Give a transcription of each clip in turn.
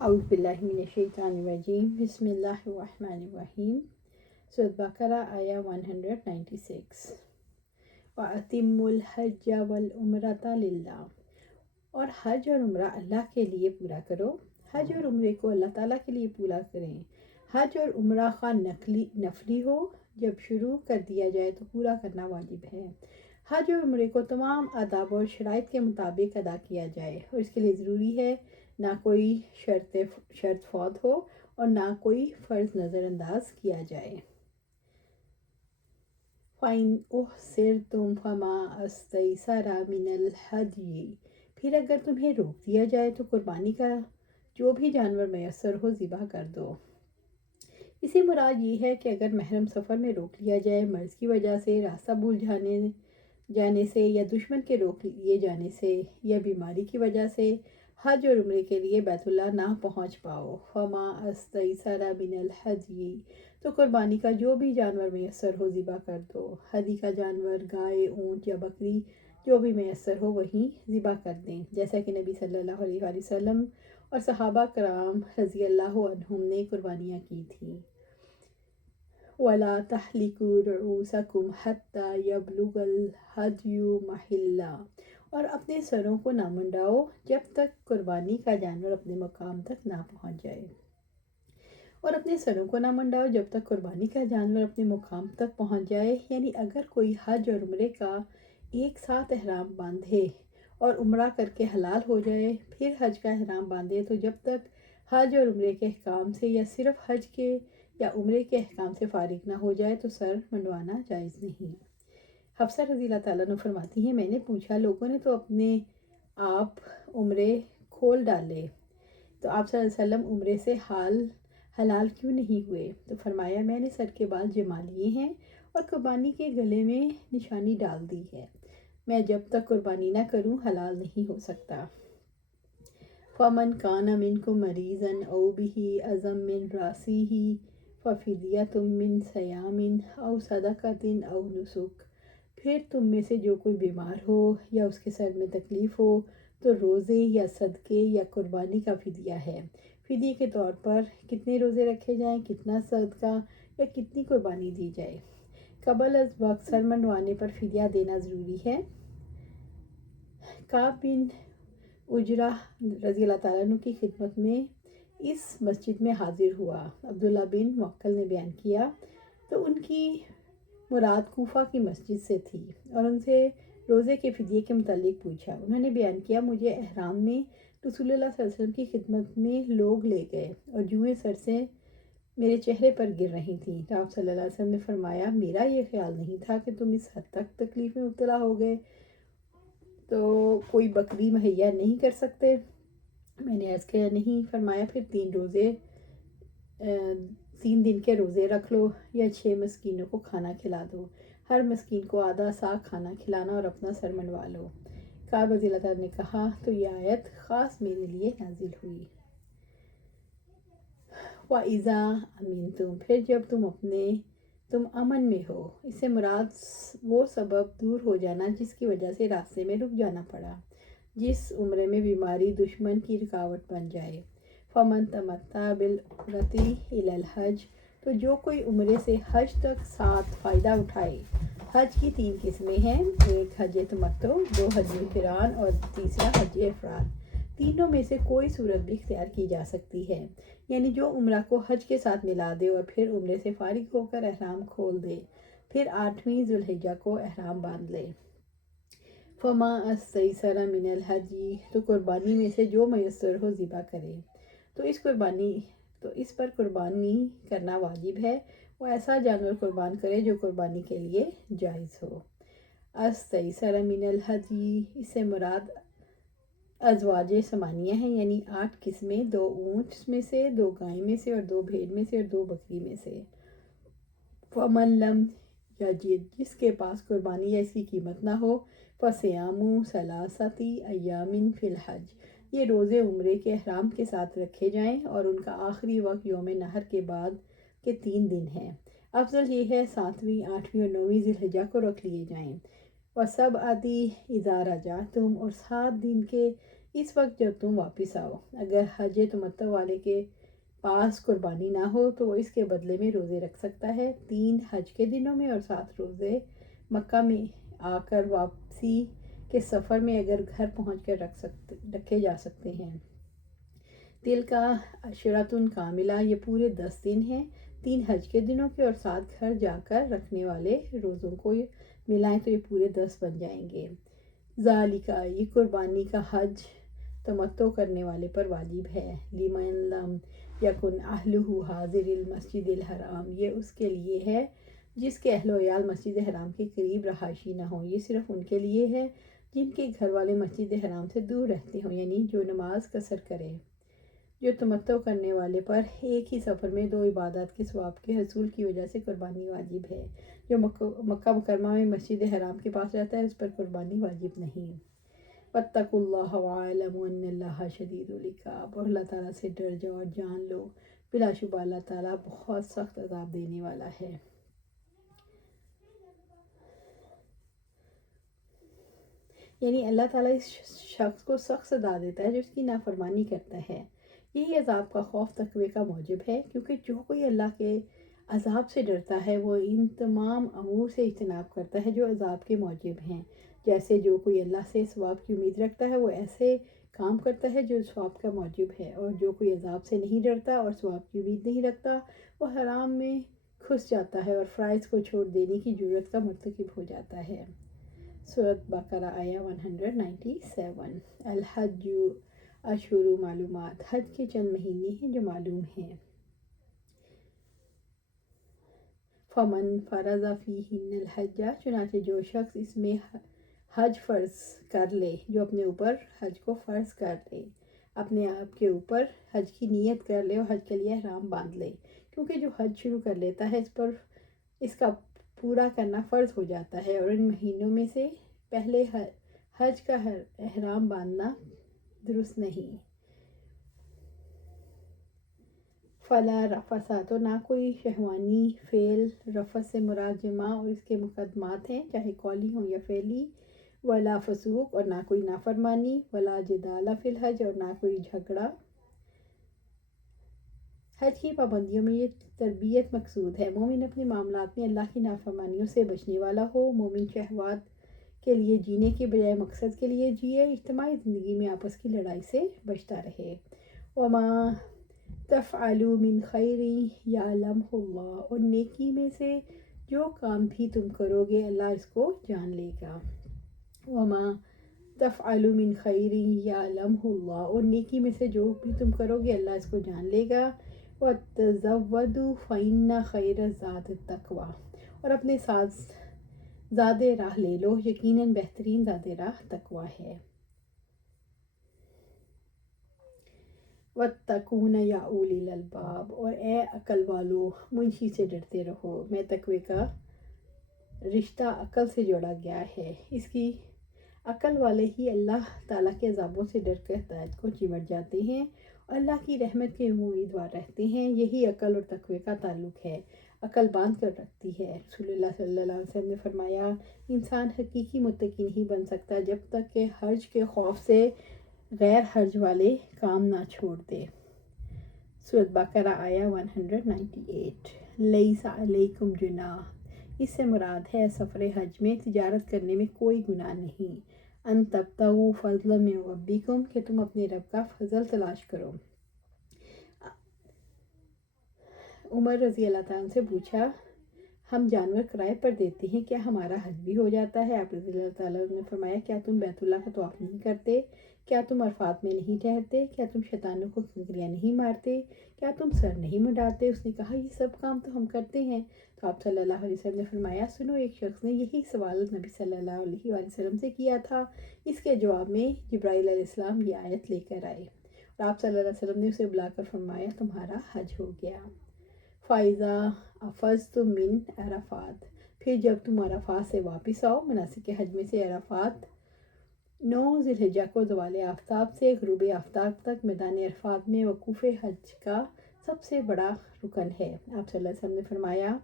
اعوذ باللہ من الشیطان الرجیم بسم اللہ الرحمن الرحیم سورۃ بقرہ آیہ 196 وَأَتِمُّوا الْحَجَّ وَالْعُمْرَةَ لِلَّهِ اور حج اور عمرہ اللہ کے لیے پورا کرو۔ حج اور عمرے کو اللہ تعالیٰ کے لیے پورا کریں۔ حج اور عمرہ خواہ نفلی ہو، جب شروع کر دیا جائے تو پورا کرنا واجب ہے۔ حج اور عمرے کو تمام آداب اور شرائط کے مطابق ادا کیا جائے اور اس کے لیے ضروری ہے نہ کوئی شرط فوت ہو اور نہ کوئی فرض نظر انداز کیا جائے۔ فَإِنْ أُحْصِرْتُمْ فَمَا اسْتَيْسَرَ مِنَ الْهَدْيِ پھر اگر تمہیں روک دیا جائے تو قربانی کا جو بھی جانور میسر ہو ذبح کر دو۔ اسی مراد یہ ہے کہ اگر محرم سفر میں روک لیا جائے، مرض کی وجہ سے، راستہ بھول جانے سے یا دشمن کے روک لیے جانے سے یا بیماری کی وجہ سے حج اور عمرے کے لیے بیت اللہ نہ پہنچ پاؤ، فما استیسر من الہدی تو قربانی کا جو بھی جانور میسر ہو ذبح کر دو۔ ہدی کا جانور گائے، اونٹ یا بکری جو بھی میسر ہو وہیں ذبح کر دیں، جیسا کہ نبی صلی اللہ علیہ وآلہ وسلم اور صحابہ کرام رضی اللہ عنہم نے قربانیاں کی تھیں۔ وَلَا تَحْلِقُوا رُؤُوسَكُمْ حَتَّى يَبْلُغَ الْهَدْيُ مَحِلَّهُ اور اپنے سروں کو نہ منڈاؤ جب تک قربانی کا جانور اپنے مقام تک نہ پہنچ جائے۔ اور اپنے سروں کو نہ منڈاؤ جب تک قربانی کا جانور اپنے مقام تک پہنچ جائے، یعنی اگر کوئی حج اور عمرے کا ایک ساتھ احرام باندھے اور عمرہ کر کے حلال ہو جائے پھر حج کا احرام باندھے تو جب تک حج اور عمرے کے احکام سے یا صرف حج کے یا عمرے کے احکام سے فارغ نہ ہو جائے تو سر منڈوانا جائز نہیں۔ حفصہ رضی اللہ تعالیٰ عنہ فرماتی ہیں، میں نے پوچھا لوگوں نے تو اپنے آپ عمرے کھول ڈالے تو آپ صلی اللہ علیہ وسلم عمرے سے حلال کیوں نہیں ہوئے؟ تو فرمایا میں نے سر کے بال جما لیے ہیں اور قربانی کے گلے میں نشانی ڈال دی ہے، میں جب تک قربانی نہ کروں حلال نہیں ہو سکتا۔ فَمَنْ كَانَ مِنْكُمْ مَرِيضًا أَوْ بِهِ أَذًى مِّن رَأْسِهِ فَفِدْيَةٌ مِّن صِيَامٍ أَوْ صَدَقَةٍ أَوْ نُسُكٍ پھر تم میں سے جو کوئی بیمار ہو یا اس کے سر میں تکلیف ہو تو روزے یا صدقے یا قربانی کا فدیہ ہے۔ فدیے کے طور پر کتنے روزے رکھے جائیں، کتنا صدقہ یا کتنی قربانی دی جائے۔ قبل از وقت سر منڈوانے پر فدیہ دینا ضروری ہے۔ کعب بن عجرہ رضی اللہ تعالیٰ عنہ کی خدمت میں اس مسجد میں حاضر ہوا۔ عبداللہ بن موکل نے بیان کیا تو ان کی مراد کوفہ کی مسجد سے تھی اور ان سے روزے کے فدیے کے متعلق پوچھا۔ انہوں نے بیان کیا مجھے احرام میں رسول اللہ صلی اللہ علیہ وسلم کی خدمت میں لوگ لے گئے اور جوئیں سر سے میرے چہرے پر گر رہی تھیں تو آپ صلی اللہ علیہ وسلم نے فرمایا میرا یہ خیال نہیں تھا کہ تم اس حد تک تکلیف میں مبتلا ہو گئے تو کوئی بکری مہیا نہیں کر سکتے؟ میں نے عرض کیا نہیں۔ فرمایا پھر 3 دن کے روزے رکھ لو یا 6 مسکینوں کو کھانا کھلا دو، ہر مسکین کو آدھا سا کھانا کھلانا اور اپنا سر منڈوا لو۔ کعب رضی اللہ تعالیٰ نے کہا تو یہ آیت خاص میرے لیے نازل ہوئی۔ وَإِذَا أَمِنْتُمْ پھر جب تم امن میں ہو، اس سے مراد وہ سبب دور ہو جانا جس کی وجہ سے راستے میں رک جانا پڑا، جس عمرے میں بیماری دشمن کی رکاوٹ بن جائے۔ فَمَن تَمَتَّعَ بِالْعُمْرَةِ إِلَى الْحَجِّ تو جو کوئی عمرے سے حج تک ساتھ فائدہ اٹھائے۔ حج کی 3 قسمیں ہیں، ایک حج تمتع، 2 حج قران اور تیسرا حج افراد۔ تینوں میں سے کوئی صورت بھی اختیار کی جا سکتی ہے، یعنی جو عمرہ کو حج کے ساتھ ملا دے اور پھر عمرے سے فارغ ہو کر احرام کھول دے، پھر 8ویں ذی الحجہ کو احرام باندھ لے۔ فَمَا اسْتَيْسَرَ مِنَ الْهَدْيِ تو قربانی میں سے جو میسر ہو ذبح کرے۔ تو اس پر قربانی کرنا واجب ہے، وہ ایسا جانور قربان کرے جو قربانی کے لیے جائز ہو۔ اسْتَيْسَرَ مِنَ الْهَدْيِ اس سے مراد ازواج ثمانیہ ہیں، یعنی 8 قسمیں، 2 اونٹ میں سے، 2 گائے میں سے اور 2 بھیڑ میں سے اور 2 بکری میں سے۔ فَمَن لَّمْ یجد جس کے پاس قربانی یا اس کی قیمت نہ ہو، فَصِيَامُ ثَلَاثَةِ أَيَّامٍ فِي الْحَجِّ یہ روزے عمرے کے احرام کے ساتھ رکھے جائیں اور ان کا آخری وقت یوم نحر کے بعد کے 3 دن ہیں۔ افضل یہ ہے 7ویں، 8ویں اور 9ویں ذی الحجہ کو رکھ لیے جائیں۔ وَسَبْعَةِ إِذَا رَجَعْتُمْ اور 7 دن کے اس وقت جب تم واپس آؤ۔ اگر حج تمتع والے کے پاس قربانی نہ ہو تو وہ اس کے بدلے میں روزے رکھ سکتا ہے 3 حج کے دنوں میں اور 7 روزے مکہ میں آ کر واپسی کے سفر میں اگر گھر پہنچ کر رکھے جا سکتے ہیں۔ تل کا عشرۃ کاملہ، یہ پورے 10 دن ہیں۔ 3 حج کے دنوں کے اور 7 گھر جا کر رکھنے والے روزوں کو ملائیں تو یہ پورے 10 بن جائیں گے۔ ذالکہ، یہ قربانی کا حج تمتع کرنے والے پر واجب ہے۔ لمن لم یکن اہلہ حاضر المسجد الحرام، یہ اس کے لیے ہے جس کے اہل و عیال مسجد حرام کے قریب رہائشی نہ ہوں۔ یہ صرف ان کے لیے ہے جن کے گھر والے مسجد حرام سے دور رہتے ہوں، یعنی جو نماز قصر کرے۔ جو تمتع کرنے والے پر ایک ہی سفر میں 2 عبادات کے ثواب کے حصول کی وجہ سے قربانی واجب ہے۔ جو مکہ مکرمہ میں مسجد حرام کے پاس رہتا ہے اس پر قربانی واجب نہیں۔ واتقوا اللہ واعلموا ان اللہ شدید العقاب، اور اللہ تعالیٰ سے ڈر جاؤ اور جان لو بلا شبہ اللہ تعالیٰ بہت سخت عذاب دینے والا ہے۔ یعنی اللہ تعالیٰ اس شخص کو سخت سزا دیتا ہے جو اس کی نافرمانی کرتا ہے۔ یہی عذاب کا خوف تقوی کا موجب ہے، کیونکہ جو کوئی اللہ کے عذاب سے ڈرتا ہے وہ ان تمام امور سے اجتناب کرتا ہے جو عذاب کے موجب ہیں۔ جیسے جو کوئی اللہ سے ثواب کی امید رکھتا ہے وہ ایسے کام کرتا ہے جو ثواب کا موجب ہے، اور جو کوئی عذاب سے نہیں ڈرتا اور ثواب کی امید نہیں رکھتا وہ حرام میں گھس جاتا ہے اور فرائض کو چھوڑ دینے کی جرات کا مرتکب ہو جاتا ہے۔ سورۃ بقرہ آیہ 197۔ الحج اشہر معلومات، حج کے چند مہینے ہیں جو معلوم ہیں۔ فمن فرض فیہن الحج، چنانچہ جو شخص اس میں حج فرض کر لے، جو اپنے اوپر حج کو فرض کر لے، اپنے آپ کے اوپر حج کی نیت کر لے اور حج کے لیے احرام باندھ لے، کیونکہ جو حج شروع کر لیتا ہے اس پر اس کا پورا کرنا فرض ہو جاتا ہے، اور ان مہینوں میں سے پہلے حج کا احرام باندھنا درست نہیں۔ فلا رفث، تو نہ کوئی شہوانی فعل، رفث سے مراد جماع اور اس کے مقدمات ہیں چاہے قولی ہوں یا فعلی، ولا فسوق، اور نہ کوئی نافرمانی، ولا جدال فی الحج، اور نہ کوئی جھگڑا۔ حج کی پابندیوں میں یہ تربیت مقصود ہے۔ مومن اپنے معاملات میں اللہ کی نافرمانیوں سے بچنے والا ہو۔ مومن شہوات کے لیے جینے کے بجائے مقصد کے لیے جیے، اجتماعی زندگی میں آپس کی لڑائی سے بچتا رہے۔ وما تفعلوا من خیر یعلمہ اللہ، اور نیکی میں سے جو کام بھی تم کرو گے اللہ اس کو جان لے گا۔ وما تفعلوا من خیر یعلمہ اللہ، اور نیکی میں سے جو بھی تم کرو گے اللہ اس کو جان لے گا۔ وتزودوا فإن خیر الزاد التقوی، اور اپنے ساتھ زاد راہ لے لو، یقیناً بہترین زاد راہ تقوی ہے۔ واتقون یا اولی الالباب، اور اے عقل والو منشی سے ڈرتے رہو۔ میں تقوی کا رشتہ عقل سے جوڑا گیا ہے، اس کی عقل والے ہی اللہ تعالیٰ کے عذابوں سے ڈر کر ہدایت کو چمٹ جاتے ہیں اور اللہ کی رحمت کے امیدوار رہتے ہیں۔ یہی عقل اور تقوی کا تعلق ہے، عقل باندھ کر رکھتی ہے۔ رسول اللہ صلی اللہ علیہ وسلم نے فرمایا، انسان حقیقی متقی نہیں بن سکتا جب تک کہ حرج کے خوف سے غیر حرج والے کام نہ چھوڑ دے۔ سورۃ بقرہ آیہ 198۔ لیس علیکم جناح، اس سے مراد ہے سفر حج میں تجارت کرنے میں کوئی گناہ نہیں۔ ان تبتغوا فضلا من ربکم، کہ تم اپنے رب کا فضل تلاش کرو۔ عمر رضی اللہ تعالیٰ عنہ سے پوچھا، ہم جانور کرائے پر دیتے ہیں، کیا ہمارا حج بھی ہو جاتا ہے؟ آپ رضی اللہ تعالیٰ عنہ نے فرمایا، کیا تم بیت اللہ کا طواف نہیں کرتے؟ کیا تم عرفات میں نہیں ٹھہرتے؟ کیا تم شیطانوں کو کنکریاں نہیں مارتے؟ کیا تم سر نہیں منڈاتے؟ اس نے کہا، یہ سب کام تو ہم کرتے ہیں۔ تو آپ صلی اللہ علیہ وسلم نے فرمایا، سنو، ایک شخص نے یہی سوال نبی صلی اللہ علیہ وسلم سے کیا تھا۔ اس کے جواب میں جبرائیل علیہ السلام یہ آیت لے کر آئے اور آپ صلی اللہ علیہ وسلم نے اسے بلا کر فرمایا، تمہارا حج ہو گیا۔ فَإِذَا أَفَضْتُم مِّنْ عَرَفَاتٍ، پھر جب تم عرفات سے واپس آؤ۔ مناسک حج میں سے عرفات 9 ذی الحجہ کو زوال آفتاب سے غروب آفتاب تک میدان عرفات میں وقوف حج کا سب سے بڑا رکن ہے۔ آپ صلی اللہ علیہ وسلم نے فرمایا،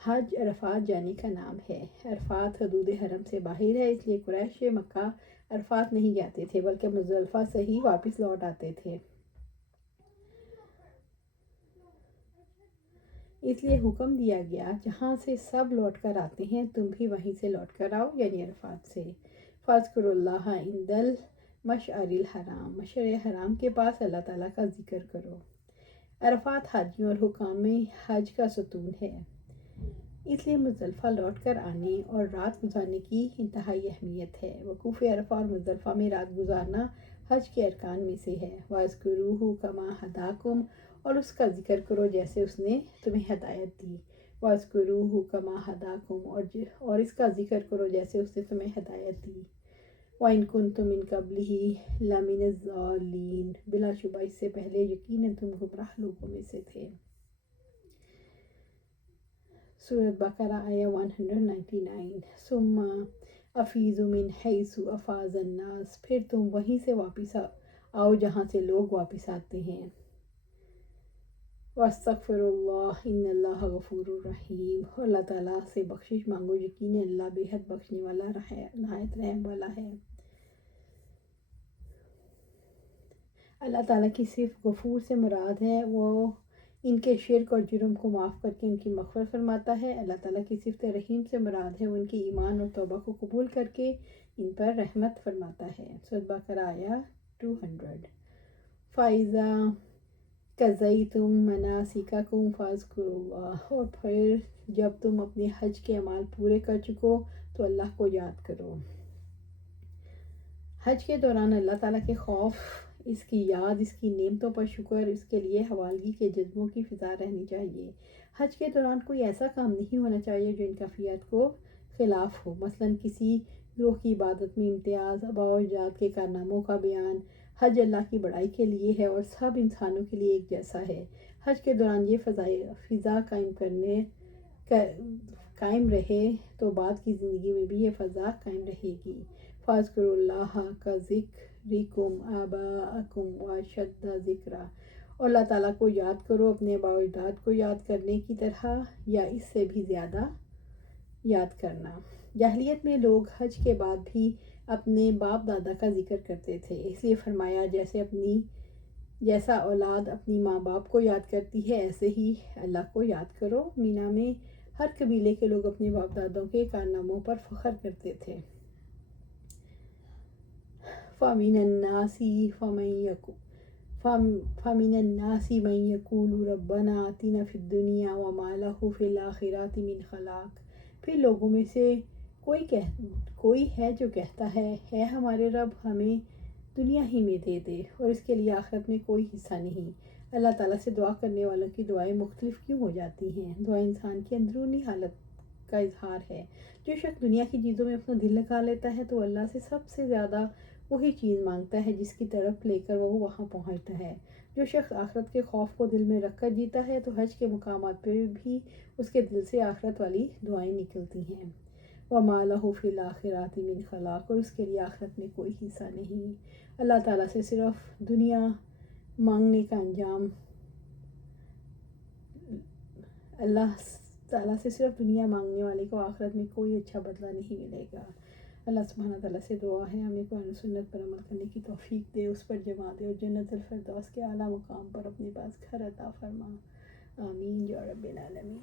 حج عرفات جانے کا نام ہے۔ عرفات حدود حرم سے باہر ہے، اس لیے قریش مکہ عرفات نہیں جاتے تھے بلکہ مزدلفہ سے ہی واپس لوٹ آتے تھے۔ اس لیے حکم دیا گیا جہاں سے سب لوٹ کر آتے ہیں تم بھی وہیں سے لوٹ کر آؤ، یعنی عرفات سے۔ فاذکروا اللہ عند المشعر الحرام، مشعر حرام کے پاس اللہ تعالیٰ کا ذکر کرو۔ عرفات حاجیوں اور حکام حج کا ستون ہے، اس لیے مزدلفہ لوٹ کر آنے اور رات گزارنے کی انتہائی اہمیت ہے۔ وقوف عرفہ اور مزدلفہ میں رات گزارنا حج کے ارکان میں سے ہے۔ وَاذْكُرُوهُ كَمَا هَدَاكُمْ، اور اس کا ذکر کرو جیسے اس نے تمہیں ہدایت دی۔ وَاذْكُرُوهُ كَمَا هَدَاكُمْ، اور اس کا ذکر کرو جیسے اس نے تمہیں ہدایت دی۔ وَإِن كُنتُم مِّن قَبْلِهِ لَمِنَ الضَّالِّينَ، بلا شبہ اس سے پہلے یقیناً تم گمراہ لوگوں میں سے تھے۔ سورۃ بقرہ آیہ 199۔ ثم افیضوا من حیث افاض الناس، پھر تم وہیں سے واپس آؤ جہاں سے لوگ واپس آتے ہیں۔ واستغفروا اللہ ان اللہ غفور رحیم، اور اللہ تعالیٰ سے بخشش مانگو، یقیناً اللہ بے حد بخشنے والا نہایت رحم والا ہے۔ اللہ تعالیٰ کی صرف غفور سے مراد ہے وہ ان کے شرک اور جرم کو معاف کر کے ان کی مغفرت فرماتا ہے۔ اللہ تعالیٰ کی صفت رحیم سے مراد ہے وہ ان کے ایمان اور توبہ کو قبول کر کے ان پر رحمت فرماتا ہے۔ سورۃ بقرہ آیہ 200۔ فَإِذَا قَضَيْتُم مَّنَاسِكَكُمْ فَاذْكُرُوا اللَّهَ، اور پھر جب تم اپنے حج کے اعمال پورے کر چکو تو اللہ کو یاد کرو۔ حج کے دوران اللہ تعالیٰ کے خوف، اس کی یاد، اس کی نعمتوں پر شکر، اس کے لیے حوالگی کے جذبوں کی فضا رہنی چاہیے۔ حج کے دوران کوئی ایسا کام نہیں ہونا چاہیے جو ان کیفیت کو خلاف ہو، مثلاً کسی گروہ کی عبادت میں امتیاز، آباء و اجداد کے کارناموں کا بیان۔ حج اللہ کی بڑائی کے لیے ہے اور سب انسانوں کے لیے ایک جیسا ہے۔ حج کے دوران یہ فضا قائم رہے تو بعد کی زندگی میں بھی یہ فضا قائم رہے گی۔ فَاذْكُرُوا اللَّهَ كَذِكْرِكُمْ آبَاءَكُمْ وَأَشَدَّ ذِكْرًا، اور اللہ تعالیٰ کو یاد کرو اپنے آباء و اجداد کو یاد کرنے کی طرح یا اس سے بھی زیادہ یاد کرنا۔ جاہلیت میں لوگ حج کے بعد بھی اپنے باپ دادا کا ذکر کرتے تھے، اس لیے فرمایا جیسا اولاد اپنی ماں باپ کو یاد کرتی ہے ایسے ہی اللہ کو یاد کرو۔ مینا میں ہر قبیلے کے لوگ اپنے باپ دادوں کے کارناموں پر فخر کرتے تھے۔ فَمِنَ النَّاسِ مَن يَقُولُ رَبَّنَا آتِنَا فِي الدُّنْيَا وَمَا لَهُ فِي الْآخِرَةِ مِنْ خَلَاقٍ، پھر لوگوں میں سے کوئی ہے جو کہتا ہے اے ہمارے رب ہمیں دنیا ہی میں دے دے اور اس کے لیے آخرت میں کوئی حصہ نہیں۔ اللہ تعالیٰ سے دعا کرنے والوں کی دعائیں مختلف کیوں ہو جاتی ہیں؟ دعا انسان کی اندرونی حالت کا اظہار ہے۔ جو شخص دنیا کی چیزوں میں اپنا دل لگا لیتا ہے تو اللہ سے سب سے زیادہ وہی چیز مانگتا ہے جس کی طرف لے کر وہ وہاں پہنچتا ہے۔ جو شخص آخرت کے خوف کو دل میں رکھ کر جیتا ہے تو حج کے مقامات پر بھی اس کے دل سے آخرت والی دعائیں نکلتی ہیں۔ وَمَا لَهُ فِي الْآخِرَةِ مِنْ خَلَاقٍ، اور اس کے لیے آخرت میں کوئی حصہ نہیں۔ اللہ تعالیٰ سے صرف دنیا مانگنے کا انجام اللہ تعالیٰ سے صرف دنیا مانگنے والے کو آخرت میں کوئی اچھا بدلہ نہیں ملے گا۔ اللہ سبحانہ تعالیٰ سے دعا ہے ہمیں قرآن و سنت پر عمل کرنے کی توفیق دے، اس پر جمع دے اور جنت الفردوس کے اعلیٰ مقام پر اپنے پاس گھر عطا فرما۔ آمین یا رب العالمین۔